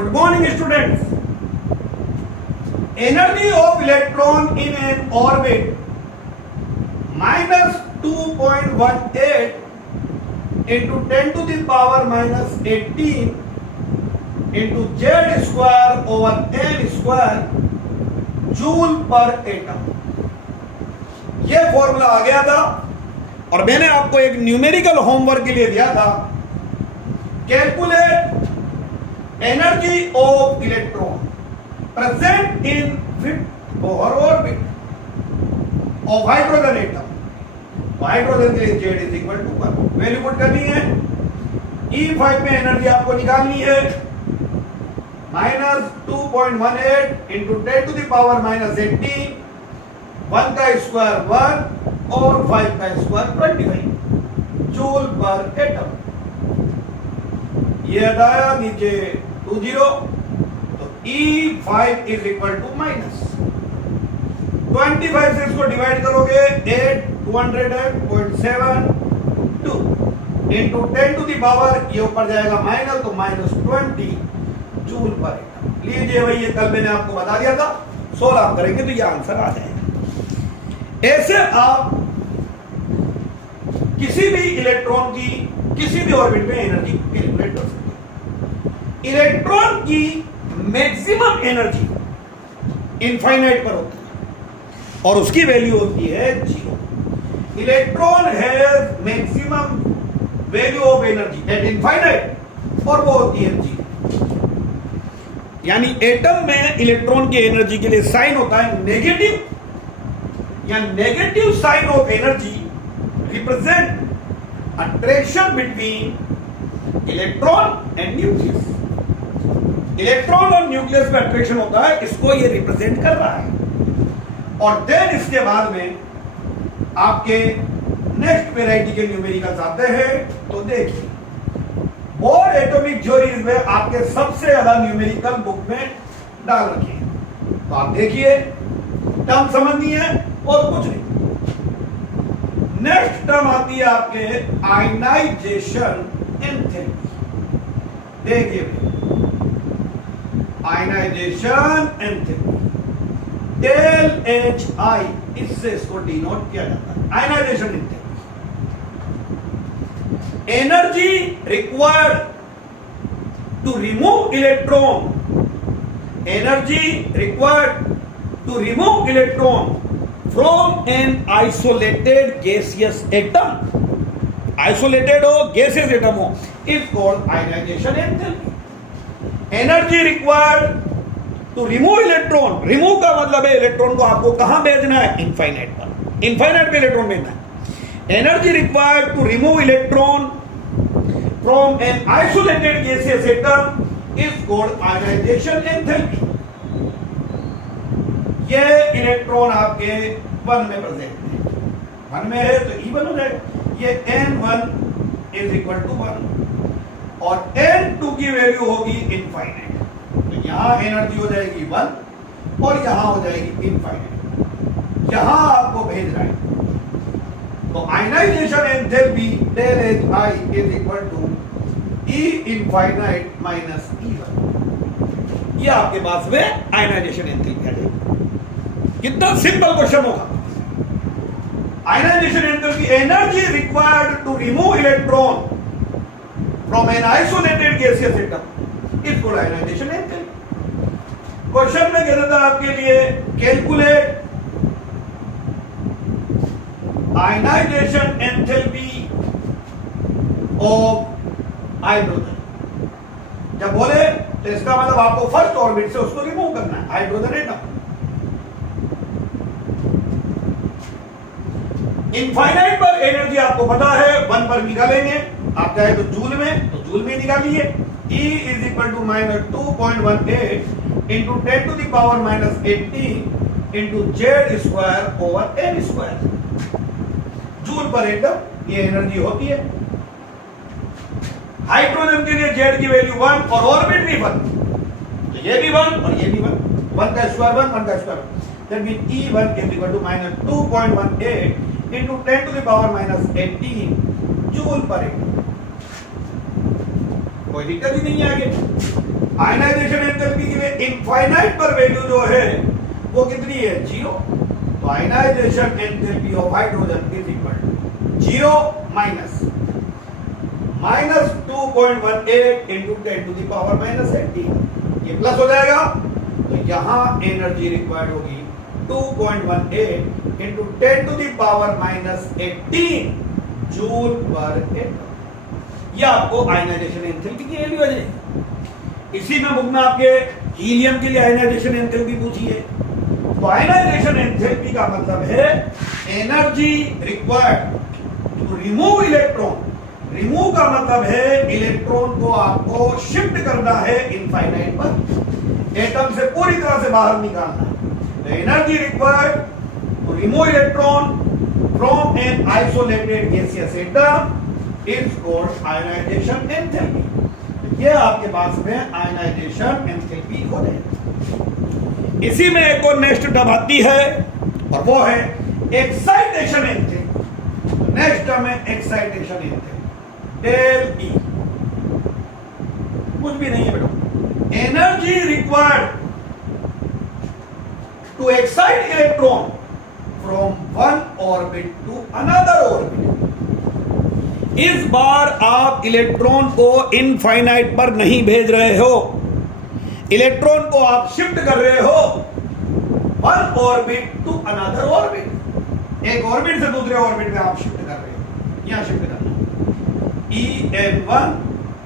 Good morning, students. Energy of electron in an orbit minus 2.18 into 10 to the power minus 18 into z square over n square joule per atom. ये formula आ गया था और मैंने आपको एक numerical homework के लिए दिया था. Calculate energy of electron present in fifth orbit of hydrogen atom. Hydrogen के लिए Z is equal to 1 value put करनी है. E5 में एनर्जी आपको निकालनी है minus 2.18 into 10 to the power minus 18, 1 का स्क्वायर 1 और 5 का स्क्वायर 25 जूल पर एटम. ये हटाया नीचे 20 तो E5 is equal to minus 25 से इसको डिवाइड करोगे 8 200.72 इंटू 10 टू द पावर ये ऊपर जाएगा माइनस तो माइनस 20 जूल पर एटम. लीजिए भाई ये कल मैंने आपको बता दिया था. 16 आप करेंगे तो ये आंसर आ जाएगा. ऐसे आप किसी भी इलेक्ट्रॉन की किसी भी ऑर्बिट में एनर्जी कैलकुलेट कर सकते हैं. इलेक्ट्रॉन की मैक्सिमम एनर्जी इनफाइनाइट पर होती है और उसकी वैल्यू होती है 0. Electron has maximum value of energy at infinite और वो होती है 0. यानी एटम में इलेक्ट्रॉन की एनर्जी के लिए साइन होता है नेगेटिव या negative sign of energy represent attraction between electron and nucleus. Electron और न्यूक्लियस में अट्रैक्शन होता है, इसको ये रिप्रेजेंट कर रहा है. और देन इसके बाद में आपके नेक्स्ट वेराइटी के न्यूमेरिकल्स आते हैं. तो देखिए बोर्ड एटॉमिक थ्योरीज में आपके सबसे ज्यादा न्यूमेरिकल बुक में डाल रखे हैं. तो आप देखिए टर्म समझनी है और कुछ नहीं. नेक्स्ट टर्म आती है आपके आयनाइजेशन एंथैल्पी. देखिए ionisation enthalpy del H I, इससे इसको डिनोट किया जाता है. Ionisation enthalpy energy required to remove electron. Energy required to remove electron from an isolated gaseous atom. Isolated हो गैसियस एटम हो is called ionization enthalpy. Energy required to remove electron. Remove का मतलब है electron को आपको कहां भेजना है? इनफाइनाइट पर. इनफाइनाइट पे इलेक्ट्रॉन भेजना है. Energy required to remove electron from an isolated gaseous atom is called ionization enthalpy. ये इलेक्ट्रॉन आपके 1 में प्रेजेंट है. 1 में है तो E1 हो जाएगा. ये N1 इज इक्वल टू 1 और N2 की वैल्यू होगी इनफाइनाइट. तो यहां एनर्जी हो जाएगी 1 और यहां हो जाएगी इनफाइनाइट. यहां आपको भेज रहा है. तो ionization enthalpy del H I is equal to E infinite minus E1. ये आपके पास में आयनाइजेशन एंथैल्पी आ जाएगी. कितना सिंपल क्वेश्चन होगा. Ionization enthalpy energy required to remove electron from an isolated gaseous atom is called ionization enthalpy. Question में कहता था आपके लिए calculate ionization enthalpy of hydrogen. जब बोले तो इसका मतलब आपको फर्स्ट ऑर्बिट से उसको रिमूव करना है हाइड्रोजन एटम. इनफाइनाइट पर एनर्जी आपको पता है 1 पर निकालेंगे. आप चाहे तो जूल में तो जूल में निकालिए. E is equal to minus 2.18 into 10 to the power minus 18 into Z square over n square joule per atom. ये एनर्जी होती है. हाइड्रोजन के लिए जेड की वैल्यू 1 और ऑर्बिट भी 1. तो ये भी 1 और ये भी 1. 1 का स्क्वायर 1 का square. That mean E1 is equal to minus 2.18 into 10 to the power minus 18 joule per atom. कोई दिक्कत ही नहीं है आगे. आयनाइजेशन एंथैल्पी के लिए इनफाइनाइट पर वैल्यू जो है वो कितनी है, 0। तो ionization enthalpy of hydrogen is equal to 0 minus 2.18 into 10 to the power minus 18, ये प्लस हो जाएगा। तो यहां एनर्जी रिक्वायर्ड होगी 2.18 into 10 to the power minus 18 joule per atom. ये आपको आयनाइजेशन एंथैल्पी की वैल्यू आ जाएगी। इसी में बुक में आपके हीलियम के लिए आयनाइजेशन एंथैल्पी पूछी है। तो आयनाइजेशन एंथैल्पी का मतलब है energy required to remove electron. Remove का मतलब है इलेक्ट्रॉन को आपको शिफ्ट करना है इनफाइनाइट पर, एटम से पूरी तरह से बाहर निकालना है। The energy required to remove electron from an isolated gaseous atom is called ionization enthalpy. ये आपके पास में आयनाइजेशन एंथैल्पी हो जाएगी। इसी में एक और नेक्स्ट टर्म आती है और वो है एक्साइटेशन एंथैल्पी। नेक्स्ट टर्म है एक्साइटेशन एंथैल्पी, डेल ई। कुछ भी नहीं है बेटा। Energy required to excite electron from one orbit to another orbit. इस बार आप इलेक्ट्रॉन को इनफाइनाइट पर नहीं भेज रहे हो, इलेक्ट्रॉन को आप शिफ्ट कर रहे हो one orbit to another orbit. एक ऑर्बिट से दूसरे ऑर्बिट में आप शिफ्ट कर रहे हो। यहां शिफ्ट करना En1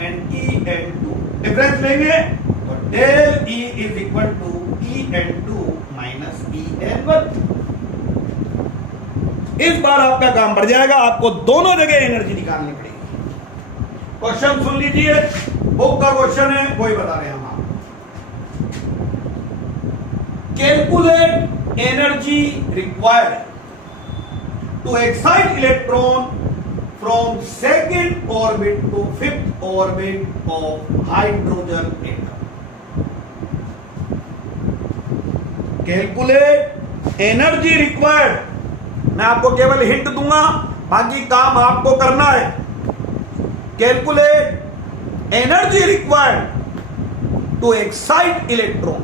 एंड En2, डिफरेंस लेंगे तो del E is equal to En2 minus En1। इस बार आपका काम बढ़ जाएगा, आपको दोनों जगह एनर्जी निकालनी पड़ेगी। क्वेश्चन सुन लीजिए, बुक का क्वेश्चन है, वही बता रहे हैं हम आपको। Calculate energy required to excite electron from second orbit to fifth orbit of hydrogen atom. Calculate energy required। मैं आपको केवल हिंट दूंगा, बाकी काम आपको करना है। Calculate energy required to excite electron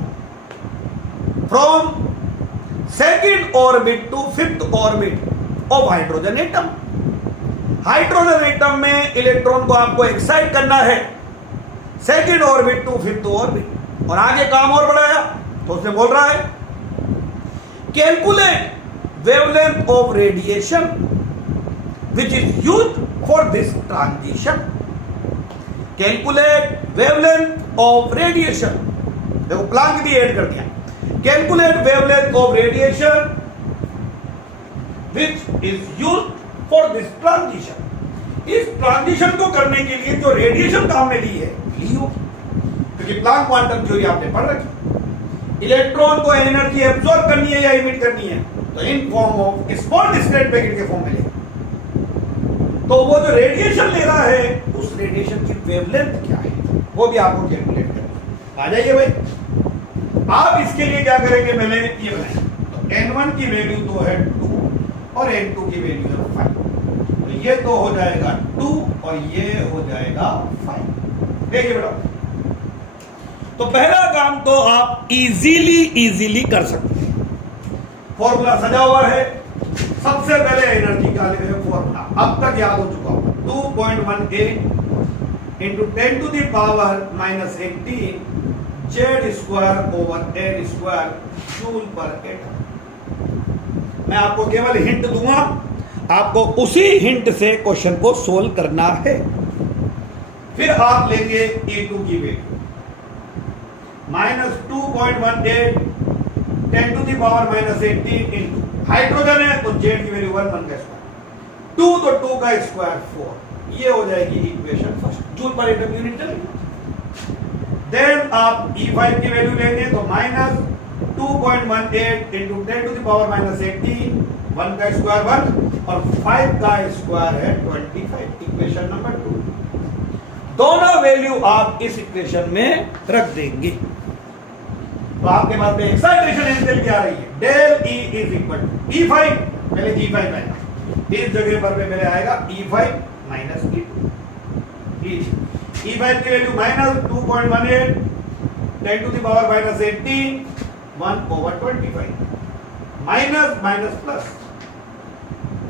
from second orbit to fifth orbit of hydrogen atom। Hydrogen atom में इलेक्ट्रॉन को आपको एक्साइट करना है second orbit to fifth orbit. और आगे काम और बढ़ाया तो उसने बोल रहा है calculate wavelength of radiation which is used for this transition. Calculate wavelength of radiation, देखो प्लांक भी ऐड कर दिया। Calculate wavelength of radiation which is used for this transition. इस ट्रांजिशन को करने के लिए जो रेडिएशन काम में ली है लियो, क्योंकि प्लांक क्वांटम थ्योरी आपने पढ़ रखी। इलेक्ट्रॉन को एनर्जी एब्सॉर्ब करनी है या इमिट करनी है तो in form of small discrete packet के फॉर्म में लेगा। तो वो जो रेडिएशन ले रहा है उस रेडिएशन की वेवलेंथ क्या है वो भी आपको कैलकुलेट करना। आ जाइए भाई, आप इसके लिए क्या करेंगे, मैंने ये बनाया। तो N1 की वैल्यू तो है 2 और N2 की वैल्यू है 5। तो ये तो हो जाएगा 2 और ये हो जाएगा 5। देखिए बेटा, तो पहला काम तो आप इजीली कर सकते हैं। फॉर्मूला सजा हुआ है, सबसे पहले एनर्जी का फॉर्मूला अब तक याद हो चुका होगा। 2.18 into 10 to the power minus 18 Z square over n square joule per atom. मैं आपको केवल हिंट दूंगा, आपको उसी हिंट से क्वेश्चन को सोल्व करना है। फिर आप लेंगे E2 की value minus 2.18 10 to the power minus 18 into hydrogen है तो जेड की वैल्यू 1 का स्क्वायर 2 तो 2 का स्क्वायर 4। ये हो जाएगी equation first. Joule per atom unit चलेगी। देन आप E5 की वैल्यू लेंगे तो minus 2.18 into 10 to the power minus 18 1 का स्क्वायर 1 और 5 का स्क्वायर है 25। Equation number 2। दोनों वैल्यू आप इस इक्वेशन में रख देंगे तो आपके पास में एक्साइटेशन एंथैल्पी आ रही है। Del E is equal to E5, पहले G5 आएगा, इस जगह पर पहले आएगा E5 माइनस E2। E5 की value minus 2.18 10 to the power minus 18 1/25 minus minus plus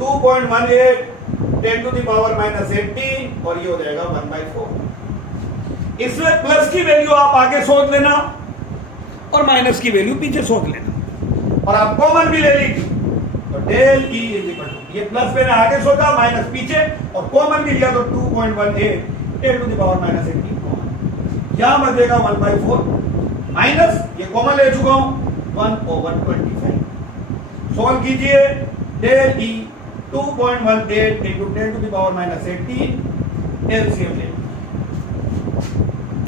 2.18 10 to the power minus 18 और ये हो जाएगा 1/4। इसमें प्लस की वैल्यू आप आगे सोच लेना और माइनस की वैल्यू पीछे सोच लेना और आप कॉमन भी ले लीजिए। तो del E is equal to, ये प्लस मैंने आगे सोचा माइनस पीछे और कॉमन भी लिया तो 2.18 10 to the power minus 18 common, यहां बचेगा 1/4 माइनस ये कॉमन ले चुका हूं 1/25। सॉल्व कीजिए del E 2.18 into 10 to the power minus 18 LCM ले,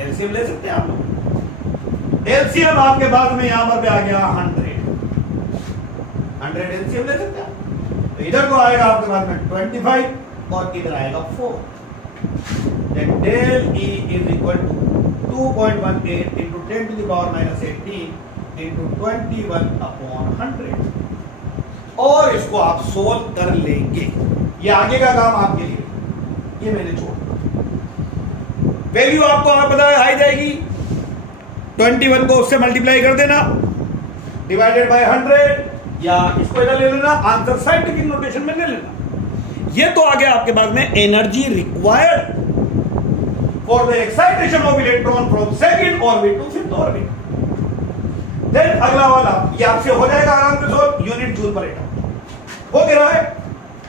एलसीएम ले सकते हैं आप लोग। एलसीएम आपके पास में यहां पर भी आ गया 100 एलसीएम ले सकते हैं। तो इधर को आएगा आपके पास में 25 और इधर आएगा 4। then del E is equal to 2.18 into 10 to the power minus 18 into 21/100 और इसको आप सोल्व कर लेंगे। ये आगे का काम आपके लिए, ये मैंने छोड़ दिया। वैल्यू आपको हमें पता है आ जाएगी, 21 को उससे मल्टीप्लाई कर देना डिवाइडेड बाय 100 या इसको इधर ले लेना, आंसर साइंटिफिक नोटेशन में ले लेना। ये तो आ गया आपके पास में energy required for the excitation of electron from second orbit to fifth orbit. Then अगला वाला ये आपसे हो जाएगा आराम से solve, unit joule per atom हो गया है।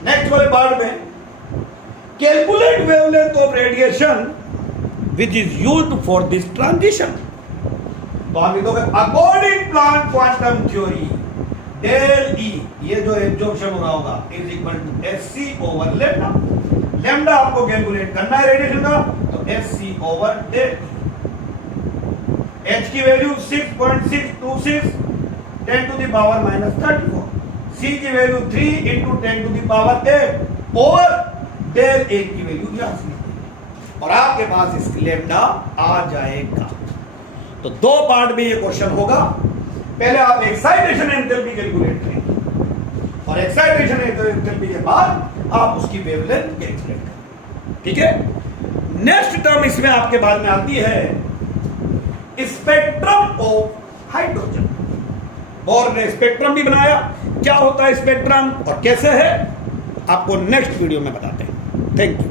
नेक्स्ट वाले पार्ट में calculate wavelength of radiation which is used for this transition. तो हम लिखोगे according Planck quantum theory del E, ये जो एब्जॉर्प्शन हो रहा होगा is equal to SC over lambda. Lambda आपको कैलकुलेट करना है रेडिएशन का, तो एससी ओवर डेल। एच की वैल्यू 6.626 10 to the power minus 34। C की वैल्यू 3 into 10 to the power 8 over del A की वैल्यू यहां से और आपके पास इस लेम्डा आ जाएगा। तो दो पार्ट में ये क्वेश्चन होगा। पहले आप एक्साइटेशन एंथैल्पी कैलकुलेट करेंगे और एक्साइटेशन एंथैल्पी के बाद आप उसकी वेवलेंथ कैलकुलेट करेंगे। ठीक है, नेक्स्ट टर्म इसमें आपके बाद में आती है स्पेक्ट्रम ऑफ हाइड्रोजन। और ने स्पेक्ट्रम भी बनाया, क्या होता है स्पेक्ट्रम और कैसे है आपको नेक्स्ट वीडियो में बताते हैं। Thank you.